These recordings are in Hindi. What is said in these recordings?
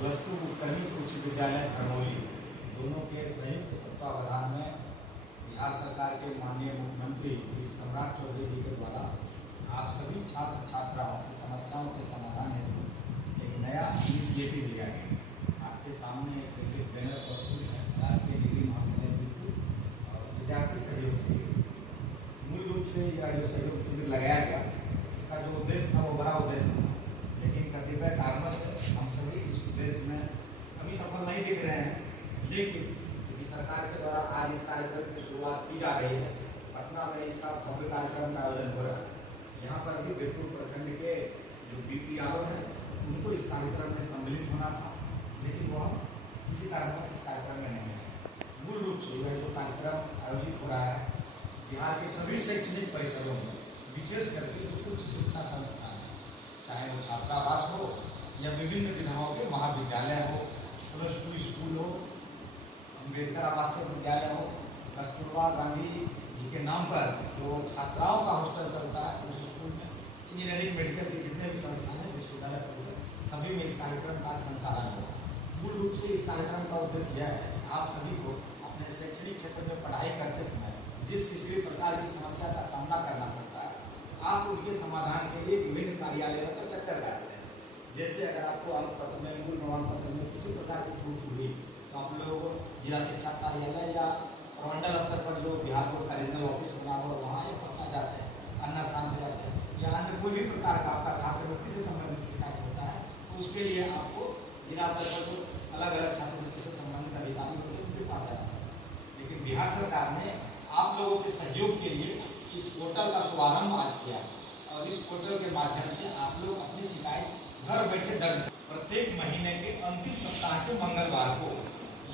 प्लस टू उत्कर्मी उच्च विद्यालय खरमौली दोनों के संयुक्त तत्वावधान में बिहार सरकार के माननीय मुख्यमंत्री श्री सम्राट चौधरी जी के द्वारा आप सभी छात्र छात्राओं की समस्याओं के समाधान हेतु एक नया इनिशिएटिव लिया गया। आपके सामने एक बैनर प्रस्तुत है, राजकीय डिग्री महाविद्यालय बिल्कुल और विद्यार्थी सहयोग शिविर। मूल रूप से यह जो सहयोग शिविर लगाया गया, इसका जो उद्देश्य था वो बड़ा उद्देश्य था, लेकिन कतिपय कारणों से हम सभी इस उद्देश्य में अभी सफल नहीं दिख रहे हैं। लेकिन सरकार के द्वारा आज इस कार्यक्रम की शुरुआत की जा रही है। पटना में इसका भव्य कार्यक्रम का आयोजन हो रहा है। यहाँ पर भी बिरपुर प्रखंड के जो BPRO हैं उनको इस कार्यक्रम में सम्मिलित होना था, लेकिन वह किसी कारणवश इस कार्यक्रम में नहीं है। मूल रूप से यह जो कार्यक्रम आयोजित हो रहा है बिहार के सभी शैक्षणिक परिसरों में, विशेष करके उच्च शिक्षा संस्थान, चाहे वो छात्रावास हो या विभिन्न विधाओं के महाविद्यालय हो, प्लस टू स्कूल हो, अम्बेडकर आवासीय विद्यालय हो, कस्तूरबा गांधी जी के नाम पर जो छात्राओं का हॉस्टल चलता है उस स्कूल में, इंजीनियरिंग मेडिकल के जितने भी संस्थान हैं, विश्वविद्यालय परिसर, सभी में इस कार्यक्रम का संचालन होगा। मूल रूप से इस कार्यक्रम का उद्देश्य यह है आप सभी को अपने शैक्षणिक क्षेत्र में पढ़ाई करते समय जिस किसी भी प्रकार की समस्या का सामना करना पड़ता है, आप उनके समाधान के लिए विभिन्न कार्यालयों का चक्कर काटते हैं। जैसे अगर आपको अंक पत्र में, मूल प्रमाण पत्र में किसी प्रकार की त्रुटि हुई तो आप लोग जिला शिक्षा कार्यालय या प्रमंडल स्तर पर जो बिहार बोर्ड का रीजनल ऑफिस बना हो वहाँ एक पता जाते हैं, अन्य स्थान पर जाते हैं, या अन्य कोई भी प्रकार का आपका छात्रवृत्ति से संबंधित शिकायत होता है तो उसके लिए आपको जिला स्तर पर जो अलग अलग छात्रवृत्ति से संबंधित अधिकारी होते हैं उनके पास जाना है। लेकिन बिहार सरकार ने आप लोगों के सहयोग के लिए इस पोर्टल का शुभारंभ आज किया और इस पोर्टल के माध्यम से आप लोग अपनी शिकायत घर बैठे दर्ज प्रत्येक महीने के अंतिम सप्ताह के मंगलवार को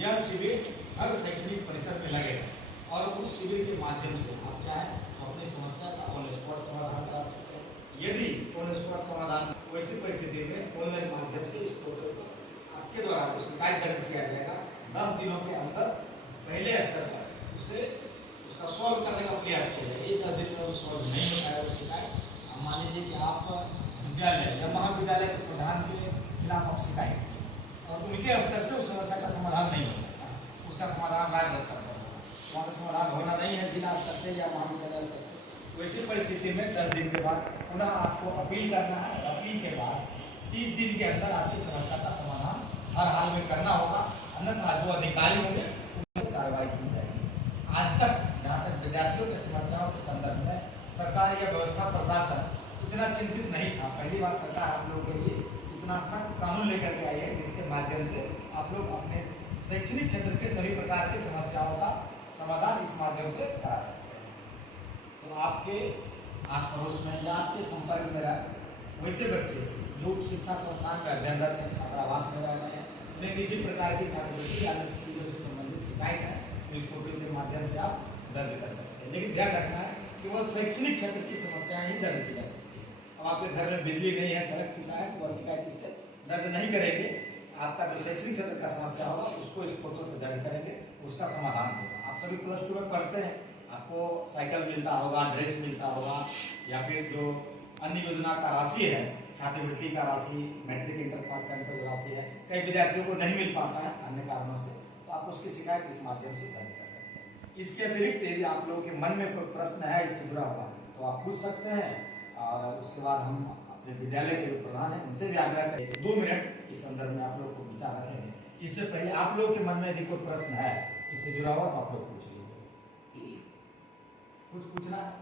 यह शिविर हर शैक्षणिक परिसर में लगेगा और उस शिविर के माध्यम से आप चाहे अपनी समस्या का ऑन स्पॉट समाधान करा सकते हैं। यदि ऑन स्पॉट समाधान वैसी परिस्थिति में ऑनलाइन माध्यम से इस पोर्टल पर आपके द्वारा जो शिकायत दर्ज किया जाएगा 10 दिनों के अंदर पहले स्तर पर उसे उसका सॉल्व करने का प्रयास किया जाए। 10 दिन में सॉल्व नहीं होता है वो शिकायत, मान लीजिए कि आप विद्यालय या महाविद्यालय के प्रधान के खिलाफ आप शिकायत और उनके स्तर से उस समस्या का समाधान नहीं हो सकता, उसका समाधान राज्य स्तर पर होगा, वहाँ का समाधान होना नहीं है जिला स्तर से या महाविद्यालय स्तर से। वैसी परिस्थिति में 10 दिन के बाद पुनः आपको अपील करना है। अपील के बाद 30 दिन के अंदर आपकी समस्या का समाधान हर हाल में करना होगा, अन्यथा जो अधिकारी होंगे उन पर कार्रवाई की जाएगी। आज तक जहाँ तक विद्यार्थियों की समस्याओं के संदर्भ में सरकार या व्यवस्था प्रशासन इतना चिंतित नहीं था। पहली बार सरकार आप लोगों के लिए इतना सख्त कानून लेकर के आई है जिसके माध्यम से आप लोग अपने शैक्षणिक क्षेत्र के सभी प्रकार की समस्याओं का समाधान इस माध्यम से करा सकते हैं। तो आपके आस पड़ोस में या आपके संपर्क में वैसे बच्चे जो उच्च शिक्षा संस्थान में अध्ययनरत हैं, छात्रावास में रह रहे हैं, उन्हें किसी प्रकार की छात्रवृत्ति या अन्य चीजों से संबंधित शिकायत है तो इस पोर्टल के माध्यम से आप दर्ज कर सकते हैं। लेकिन ध्यान रखना है केवल शैक्षणिक क्षेत्र की समस्याएं ही दर्ज की जा सकती है। अब आपके घर में बिजली नहीं है, सड़क टूटा है, तो वह शिकायत इससे दर्ज नहीं करेंगे। आपका जो शैक्षणिक क्षेत्र का समस्या होगा उसको इस पोर्टल पर दर्ज करेंगे, उसका समाधान होगा। आप सभी प्लस 2 में पढ़ते हैं, आपको साइकिल मिलता होगा, ड्रेस मिलता होगा, या फिर जो अन्य योजना का राशि है, छात्रवृत्ति का राशि, मैट्रिक इंटर पास करने का जो राशि है, कई विद्यार्थियों को नहीं मिल पाता है अन्य कारणों से, तो आप उसकी शिकायत इस माध्यम से दर्ज कर सकते हैं। इसके अतिरिक्त यदि आप लोगों के मन में कोई प्रश्न है इससे जुड़ा हुआ तो आप पूछ सकते हैं और उसके बाद हम अपने विद्यालय के जो प्रधान है उनसे भी आग्रह करेंगे 2 मिनट इस संदर्भ में आप लोग को विचार रखेंगे। इससे पहले आप लोगों के मन में यदि कोई प्रश्न है इससे जुड़ा हुआ तो आप लोग पूछ लीजिए। कुछ पूछना है?